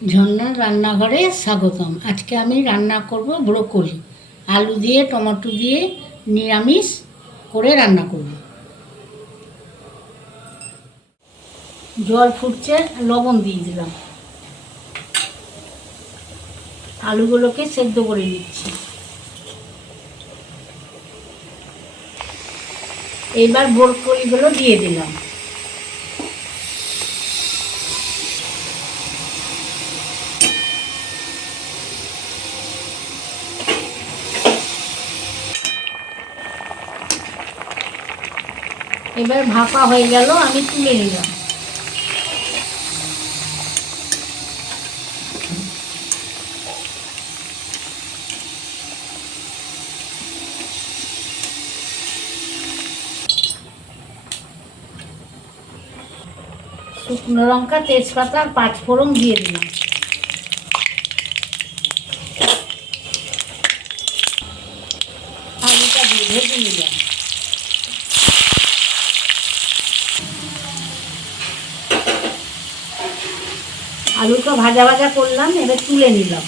ঝর্ণার রান্নাঘরে স্বাগতম। আজকে আমি রান্না করব ব্রোকলি, আলু দিয়ে টমেটো দিয়ে নিরামিষ করে রান্না করব। জল ফুটছে, লবণ দিয়ে দিলাম, আলুগুলোকে সেদ্ধ করে নিচ্ছি। এবার ব্রোকলিগুলো দিয়ে দিলাম। এবার ভাপা হয়ে গেল, আমি তুলে নিলাম। শুকনো লঙ্কা, তেজপাতা আর পাঁচফোড়ন দিয়ে দিলাম। আলুটা দিয়ে ভেজে নিলাম। আলুটা ভাজা ভাজা করলাম, এবার তুলে নিলাম।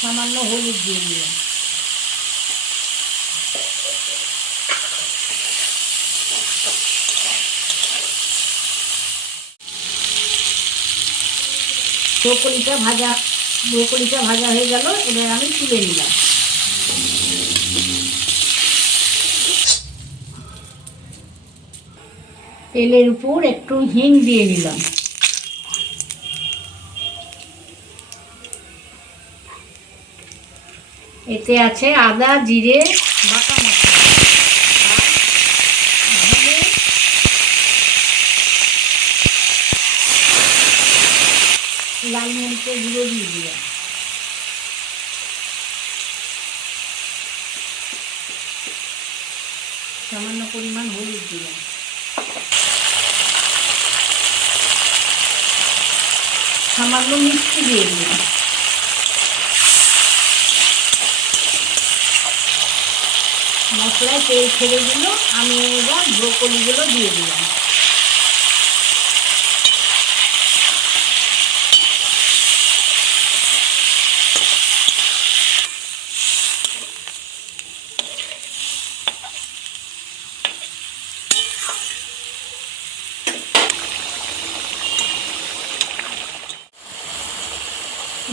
সামান্য হলুদ দিয়ে দিলাম। ব্রোকলিটা ভাজা হয়ে গেল, এবার আমি তুলে নিলাম। তেলের উপর একটু হিং দিয়ে দিলাম। এতে আছে আদা জিরে বাটা মশলা আর ধনে, লাল মরিচের গুঁড়ো দিয়ে দিলাম। সামান্য পরিমাণ হলুদ দিলাম। সামান্য মিষ্টি দিয়ে দিলাম। মশলায় তেল ছেড়ে দিল, আমি এবার ব্রোকলিগুলো দিয়ে দিলাম।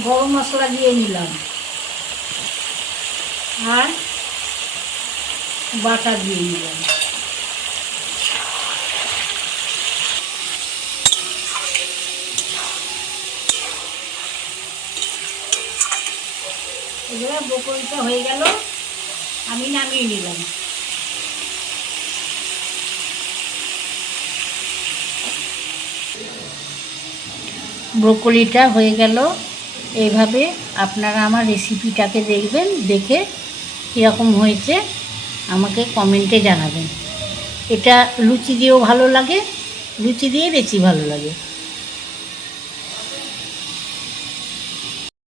গরম মশলা দিয়ে নিলাম আর বাটা দিয়ে নিলাম। এবারে ব্রোকলিটা হয়ে গেল, আমি নামিয়ে নিলাম। ব্রোকলিটা হয়ে গেল। এইভাবে আপনারা আমার রেসিপিটাকে দেখবেন, দেখে কীরকম হয়েছে আমাকে কমেন্টে জানাবেন। এটা লুচি দিয়েও ভালো লাগে, লুচি দিয়ে বেশি ভালো লাগে।